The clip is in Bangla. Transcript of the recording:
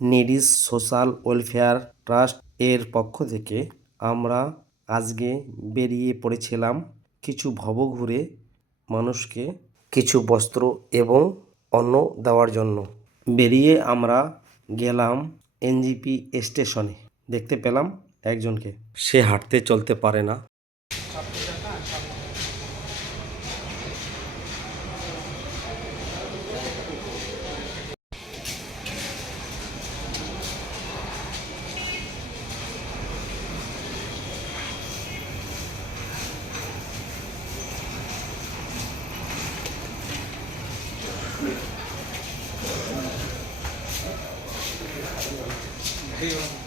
নিডিস সোশ্যাল ওয়েলফেয়ার ট্রাস্ট এর পক্ষ থেকে আমরা আজকে বেরিয়ে পড়েছিলাম কিছু ভবঘুরে মানুষকে কিছু বস্ত্র এবং অন্ন দেওয়ার জন্য। বেরিয়ে আমরা গেলাম এনজিপি স্টেশনে। দেখতে পেলাম একজনকে, সে হাঁটতে চলতে পারে না। ঠিক আছে।